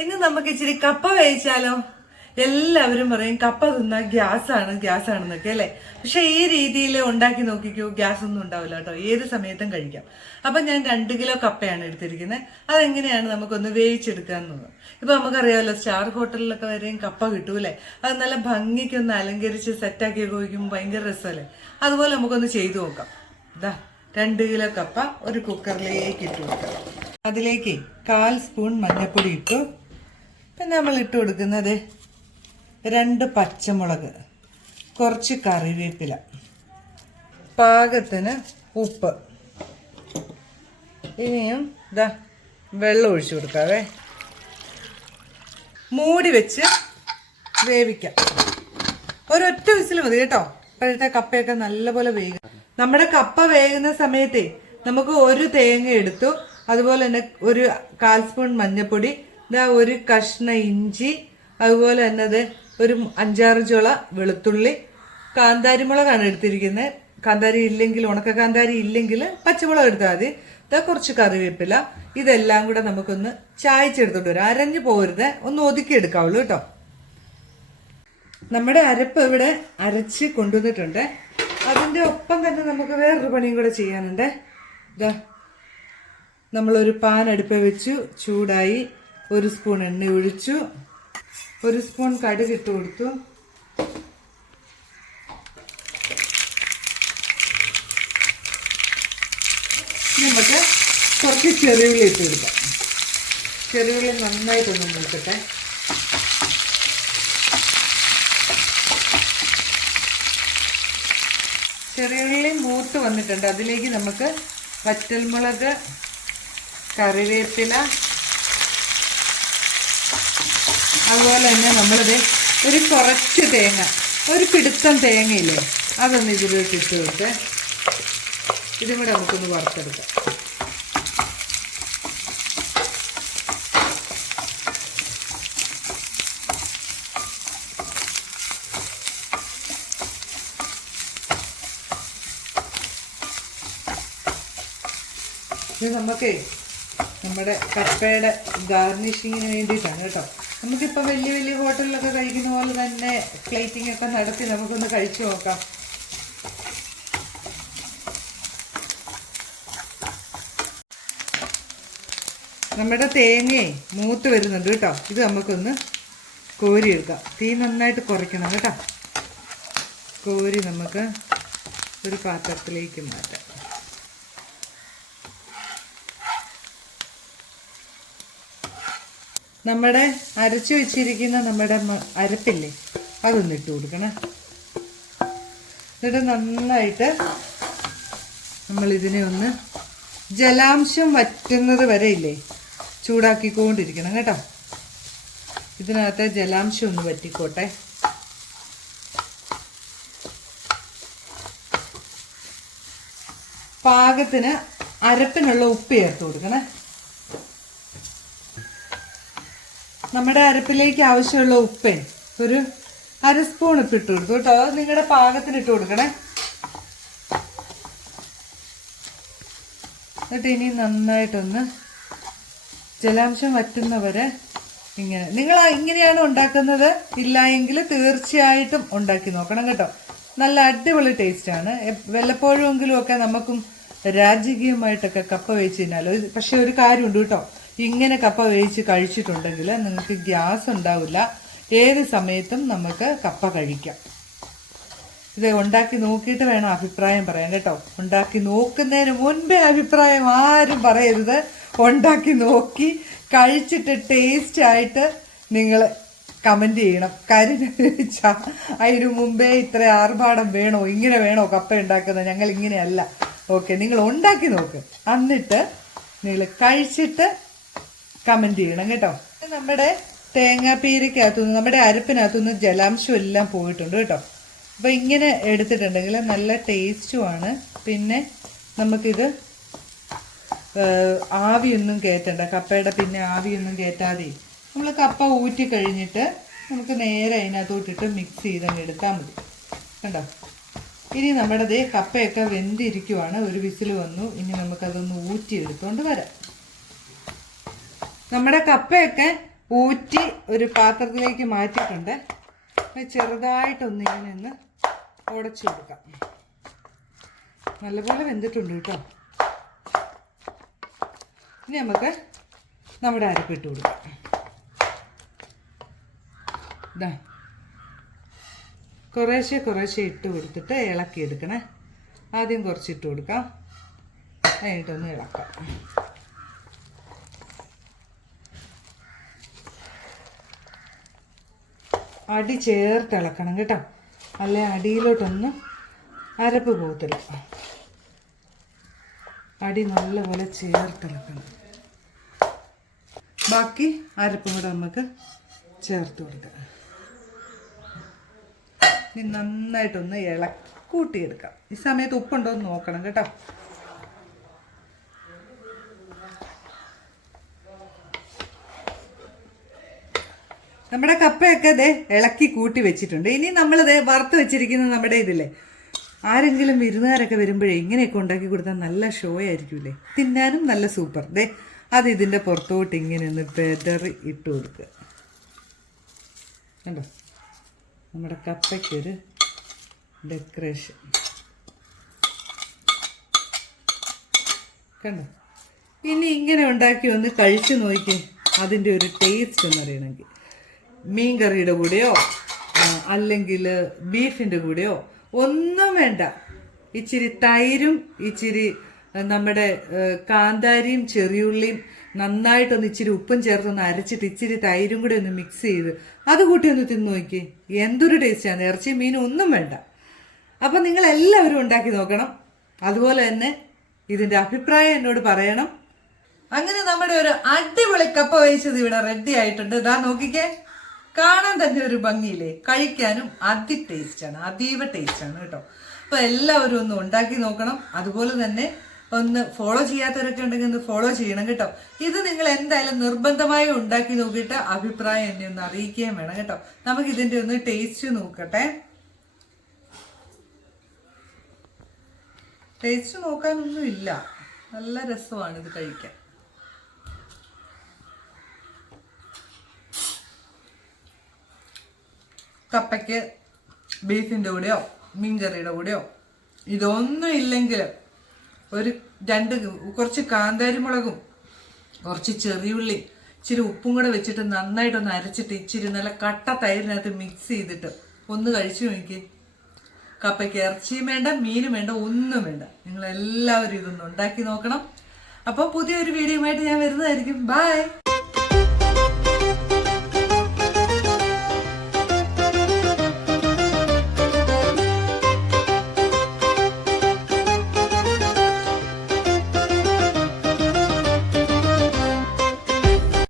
ഇന്ന് നമുക്ക് ഇച്ചിരി കപ്പ വേവിച്ചാലോ? എല്ലാവരും പറയും കപ്പ തിന്നാ ഗ്യാസാണെന്നൊക്കെ അല്ലേ. പക്ഷെ ഈ രീതിയിൽ ഉണ്ടാക്കി നോക്കിക്കോ, ഗ്യാസ് ഒന്നും ഉണ്ടാവില്ല കേട്ടോ. ഏത് സമയത്തും കഴിക്കാം. അപ്പൊ ഞാൻ 2 കിലോ കപ്പയാണ് എടുത്തിരിക്കുന്നത്. അതെങ്ങനെയാണ് നമുക്കൊന്ന് വേവിച്ചെടുക്കാന്നുള്ളത്. ഇപ്പൊ നമുക്കറിയാമല്ലോ, സ്റ്റാർ ഹോട്ടലിലൊക്കെ വരെയും കപ്പ കിട്ടൂലേ. അത് നല്ല ഭംഗിക്കൊന്ന് അലങ്കരിച്ച് സെറ്റാക്കി ഉപയോഗിക്കുമ്പോൾ ഭയങ്കര രസമല്ലേ. അതുപോലെ നമുക്കൊന്ന് ചെയ്തു നോക്കാം. ഇതാ 2 കിലോ കപ്പ ഒരു കുക്കറിലേക്ക് ഇട്ട് കൊടുക്കാം. അതിലേക്ക് 1/4 സ്പൂൺ മഞ്ഞൾപ്പൊടി ഇട്ടു. പിന്നെ നമ്മൾ ഇട്ട് കൊടുക്കുന്നത് 2 പച്ചമുളക്, കുറച്ച് കറിവേപ്പില, പാകത്തിന് ഉപ്പ്. ഇനിയും ഇതാ വെള്ളം ഒഴിച്ചു കൊടുക്കാവേ. മൂടി വെച്ച് വേവിക്കാം. ഒരൊറ്റ വിസിൽ മതി കേട്ടോ. ഇപ്പോഴത്തെ കപ്പയൊക്കെ നല്ലപോലെ വേകും. നമ്മുടെ കപ്പ വേകുന്ന സമയത്തെ നമുക്ക് ഒരു തേങ്ങ എടുത്തു, അതുപോലെ തന്നെ ഒരു 1/4 സ്പൂൺ മഞ്ഞൾപ്പൊടി, ഇതാ ഒരു കഷ്ണ ഇഞ്ചി, അതുപോലെ തന്നെ ഒരു 5-6 ചുള വെളുത്തുള്ളി, കാന്താരിമുളകാണ് എടുത്തിരിക്കുന്നത്. കാന്താരി ഇല്ലെങ്കിൽ, ഉണക്ക കാന്താരി ഇല്ലെങ്കിൽ പച്ചമുളക് എടുത്താൽ മതി. ഇതാ കുറച്ച് കറിവേപ്പില. ഇതെല്ലാം കൂടെ നമുക്കൊന്ന് ചായച്ചെടുത്തോണ്ട് വരാം. അരഞ്ഞു പോരുത്, ഒന്ന് ഒതുക്കി എടുക്കാവുള്ളൂ കേട്ടോ. നമ്മുടെ അരപ്പ് ഇവിടെ അരച്ച് കൊണ്ടുവന്നിട്ടുണ്ട്. അതിൻ്റെ ഒപ്പം തന്നെ നമുക്ക് വേറൊരു പണിയും കൂടെ ചെയ്യാനുണ്ട്. ഇതാ നമ്മളൊരു പാൻ അടുപ്പിൽ വെച്ചു, ചൂടായി. 1 സ്പൂൺ എണ്ണ ഒഴിച്ചു, 1 സ്പൂൺ കടുക് ഇട്ട് കൊടുത്തു. നമുക്ക് കുറച്ച് ചെറിയുള്ളി ഇട്ട് കൊടുക്കാം. ചെറിയുള്ളി നന്നായിട്ടൊന്ന് മൂക്കട്ടെ. ചെറിയുള്ളി മൂത്ത് വന്നിട്ടുണ്ട്. അതിലേക്ക് നമുക്ക് വറ്റൽമുളക്, കറിവേപ്പില, അതുപോലെ തന്നെ നമ്മളിത് ഒരു കുറച്ച് തേങ്ങ, ഒരു പിടുത്തം തേങ്ങയില്ലേ, അതൊന്ന് ഇതിലേക്ക് ഇട്ട് കൊടുത്ത് ഇതും കൂടെ നമുക്കൊന്ന് വറുത്തെടുക്കാം. ഇത് നമുക്ക് നമ്മുടെ കപ്പയുടെ ഗാർണിഷിങ്ങിന് വേണ്ടിയിട്ടാണ് കേട്ടോ. നമുക്കിപ്പോൾ വലിയ വലിയ ഹോട്ടലിലൊക്കെ കഴിക്കുന്ന പോലെ തന്നെ പ്ലേറ്റിംഗ് ഒക്കെ നടത്തി നമുക്കൊന്ന് കഴിച്ചു നോക്കാം. നമ്മുടെ തേങ്ങയെ മൂത്ത് വരുന്നുണ്ട് കേട്ടോ. ഇത് നമുക്കൊന്ന് കോരിയെടുക്കാം. തീ നന്നായിട്ട് കുറയ്ക്കണം കേട്ടോ. കോരി നമുക്ക് ഒരു പാത്രത്തിലേക്ക് മാറ്റാം. നമ്മുടെ അരച്ചു വെച്ചിരിക്കുന്ന നമ്മുടെ അരപ്പില്ലേ, അതൊന്ന് ഇട്ട് കൊടുക്കണം. എന്നിട്ട് നന്നായിട്ട് നമ്മളിതിനെ ഒന്ന് ജലാംശം വറ്റുന്നത് വരെ ഇല്ലേ ചൂടാക്കിക്കൊണ്ടിരിക്കണം കേട്ടോ. ഇതിനകത്തെ ജലാംശം ഒന്ന് വറ്റിക്കോട്ടെ. പാകത്തിന് അരപ്പിനുള്ള ഉപ്പ് ചേർത്ത് കൊടുക്കണേ. നമ്മുടെ അരപ്പിലേക്ക് ആവശ്യമുള്ള ഉപ്പേ ഒരു 1/2 സ്പൂൺ ഉപ്പ് ഇട്ട് കൊടുത്തു കേട്ടോ. അത് നിങ്ങളുടെ പാകത്തിന് ഇട്ട് കൊടുക്കണേ. എന്നിട്ട് ഇനി നന്നായിട്ടൊന്ന് ജലാംശം വറ്റുന്നവരെ നിങ്ങൾ ഇങ്ങനെയാണ് ഉണ്ടാക്കുന്നത്. ഇല്ല എങ്കിൽ തീർച്ചയായിട്ടും ഉണ്ടാക്കി നോക്കണം കേട്ടോ. നല്ല അടിപൊളി ടേസ്റ്റാണ്. വല്ലപ്പോഴുമെങ്കിലും ഒക്കെ നമുക്കും രാജകീയമായിട്ടൊക്കെ കപ്പ വേവിച്ച് തിന്നാലോ. പക്ഷെ ഒരു കാര്യമുണ്ട് കേട്ടോ, ഇങ്ങനെ കപ്പ വേവിച്ച് കഴിച്ചിട്ടുണ്ടെങ്കിൽ നിങ്ങൾക്ക് ഗ്യാസ് ഉണ്ടാവില്ല. ഏത് സമയത്തും നമുക്ക് കപ്പ കഴിക്കാം. ഇത് ഉണ്ടാക്കി നോക്കിയിട്ട് വേണം അഭിപ്രായം പറയാൻ കേട്ടോ. ഉണ്ടാക്കി നോക്കുന്നതിന് മുൻപേ അഭിപ്രായം ആരും പറയരുത്. ഉണ്ടാക്കി നോക്കി കഴിച്ചിട്ട് ടേസ്റ്റ് ആയിട്ട് നിങ്ങൾ കമൻറ്റ് ചെയ്യണം. കാര്യം വെച്ചാൽ അതിന് മുമ്പേ ഇത്ര ആർഭാടം വേണോ, ഇങ്ങനെ വേണോ കപ്പ ഉണ്ടാക്കുന്നത്, ഞങ്ങൾ ഇങ്ങനെയല്ല. ഓക്കെ, നിങ്ങൾ ഉണ്ടാക്കി നോക്ക്, എന്നിട്ട് നിങ്ങൾ കഴിച്ചിട്ട് കമൻറ്റ് ചെയ്യണം കേട്ടോ. നമ്മുടെ തേങ്ങാപ്പീരക്കകത്തുനിന്ന്, നമ്മുടെ അരപ്പിനകത്തുനിന്ന് ജലാംശം എല്ലാം പോയിട്ടുണ്ട് കേട്ടോ. അപ്പോൾ ഇങ്ങനെ എടുത്തിട്ടുണ്ടെങ്കിൽ നല്ല ടേസ്റ്റുമാണ്. പിന്നെ നമുക്കിത് ആവിയൊന്നും കയറ്റണ്ട, കപ്പയുടെ പിന്നെ ആവിയൊന്നും കയറ്റാതെ നമ്മൾ കപ്പ ഊറ്റി കഴിഞ്ഞിട്ട് നമുക്ക് നേരെ അതിനകത്തോട്ടിട്ട് മിക്സ് ചെയ്തങ്ങ് എടുത്താൽ മതി കണ്ടോ. ഇനി നമ്മുടെ കപ്പയൊക്കെ വെന്തിരിക്കുവാണ്. ഒരു വിസിൽ വന്നു. ഇനി നമുക്കതൊന്ന് ഊറ്റി എടുത്തുകൊണ്ട് വരാം. നമ്മുടെ കപ്പയൊക്കെ ഊറ്റി ഒരു പാത്രത്തിലേക്ക് മാറ്റിയിട്ടുണ്ട്. ചെറുതായിട്ടൊന്ന് ഇങ്ങനെ ഒന്ന് ഉടച്ചു കൊടുക്കാം. നല്ലപോലെ വെന്തിട്ടുണ്ട് കേട്ടോ. ഇനി നമുക്ക് നമ്മുടെ അരപ്പിട്ട് കൊടുക്കാം. ഇതാ കുറേശ്ശെ ഇട്ട് കൊടുത്തിട്ട് ഇളക്കിയെടുക്കണേ. ആദ്യം കുറച്ചിട്ട് കൊടുക്കാം, കഴിഞ്ഞിട്ടൊന്ന് ഇളക്കാം. അടി ചേർത്ത് ഇളക്കണം കേട്ടോ, അല്ലെ അടിയിലോട്ടൊന്നും അരപ്പ് പോകത്തില്ല. അടി നല്ലപോലെ ചേർത്തിളക്കണം. ബാക്കി അരപ്പും കൂടെ നമുക്ക് ചേർത്ത് കൊടുക്കാം. ഇനി നന്നായിട്ടൊന്ന് കൂട്ടിയെടുക്കാം. ഈ സമയത്ത് ഉപ്പുണ്ടോ എന്ന് നോക്കണം കേട്ടോ. നമ്മുടെ കപ്പയൊക്കെ ദേ ഇളക്കി കൂട്ടി വെച്ചിട്ടുണ്ട്. ഇനി നമ്മളിത് വറുത്ത് വെച്ചിരിക്കുന്ന നമ്മുടെ ഇതില്ലേ, ആരെങ്കിലും വിരുന്നുകാരൊക്കെ വരുമ്പോഴേ ഇങ്ങനെയൊക്കെ ഉണ്ടാക്കി കൊടുത്താൽ നല്ല ഷോ ആയിരിക്കൂലേ, തിന്നാനും നല്ല സൂപ്പർ. ദേ അത് ഇതിൻ്റെ പുറത്തോട്ട് ഇങ്ങനെ ഒന്ന് ബെതറി ഇട്ട് കൊടുക്കുക. കണ്ടോ, നമ്മുടെ കപ്പയ്ക്കൊരു ഡെക്കറേഷൻ കണ്ടോ. ഇനി ഇങ്ങനെ ഉണ്ടാക്കി ഒന്ന് കഴിച്ചു നോക്കി അതിൻ്റെ ഒരു ടേസ്റ്റ് എന്നറിയണമെങ്കിൽ മീൻ കറിയുടെ കൂടെയോ അല്ലെങ്കിൽ ബീഫിൻ്റെ കൂടെയോ ഒന്നും വേണ്ട. ഇച്ചിരി തൈരും ഇച്ചിരി നമ്മുടെ കാന്താരിയും ചെറിയുള്ളിയും നന്നായിട്ടൊന്ന് ഇച്ചിരി ഉപ്പും ചേർത്തൊന്ന് അരച്ചിട്ട് ഇച്ചിരി തൈരും കൂടി ഒന്ന് മിക്സ് ചെയ്ത് അത് കൂട്ടി ഒന്ന് തിന്നു നോക്കി, എന്തൊരു ടേസ്റ്റാണ്. ഇറച്ചി മീനും ഒന്നും വേണ്ട. അപ്പം നിങ്ങളെല്ലാവരും ഉണ്ടാക്കി നോക്കണം. അതുപോലെ തന്നെ ഇതിൻ്റെ അഭിപ്രായം എന്നോട് പറയണം. അങ്ങനെ നമ്മുടെ ഒരു അടിപൊളി കപ്പ വേവിച്ചത് ഇവിടെ റെഡി ആയിട്ടുണ്ട്. ഇതാ നോക്കിക്കേ, കാണാൻ തന്നെ ഒരു ഭംഗിയില്ലേ, കഴിക്കാനും അതീവ ടേസ്റ്റാണ് കേട്ടോ. അപ്പൊ എല്ലാവരും ഒന്ന് ഉണ്ടാക്കി നോക്കണം. അതുപോലെ തന്നെ ഒന്ന് ഫോളോ ചെയ്യാത്തവരൊക്കെ ഉണ്ടെങ്കിൽ ഒന്ന് ഫോളോ ചെയ്യണം കേട്ടോ. ഇത് നിങ്ങൾ എന്തായാലും നിർബന്ധമായും ഉണ്ടാക്കി നോക്കിയിട്ട് അഭിപ്രായം എന്നെ ഒന്ന് അറിയിക്കുകയും വേണം കേട്ടോ. നമുക്ക് ഇതിന്റെ ഒന്ന് ടേസ്റ്റ് നോക്കട്ടെ. ടേസ്റ്റ് നോക്കാനൊന്നും ഇല്ല, നല്ല രസമാണ് ഇത് കഴിക്കാൻ. കപ്പയ്ക്ക് ബീഫിൻ്റെ കൂടെയോ മീൻകറിയുടെ കൂടെയോ ഇതൊന്നും ഇല്ലെങ്കിൽ കുറച്ച് കാന്താരിമുളകും കുറച്ച് ചെറിയുള്ളി ഇച്ചിരി ഉപ്പും കൂടെ വെച്ചിട്ട് നന്നായിട്ടൊന്ന് അരച്ചിട്ട് ഇച്ചിരി നല്ല കട്ട തൈരിനകത്ത് മിക്സ് ചെയ്തിട്ട് ഒന്ന് കഴിച്ചു നോക്കി. കപ്പയ്ക്ക് ഇറച്ചിയും വേണ്ട, മീനും വേണ്ട, ഒന്നും വേണ്ട. നിങ്ങളെല്ലാവരും ഇതൊന്ന് ഉണ്ടാക്കി നോക്കണം. അപ്പോൾ പുതിയൊരു വീഡിയോയുമായിട്ട് ഞാൻ വരുന്നതായിരിക്കും. ബൈ.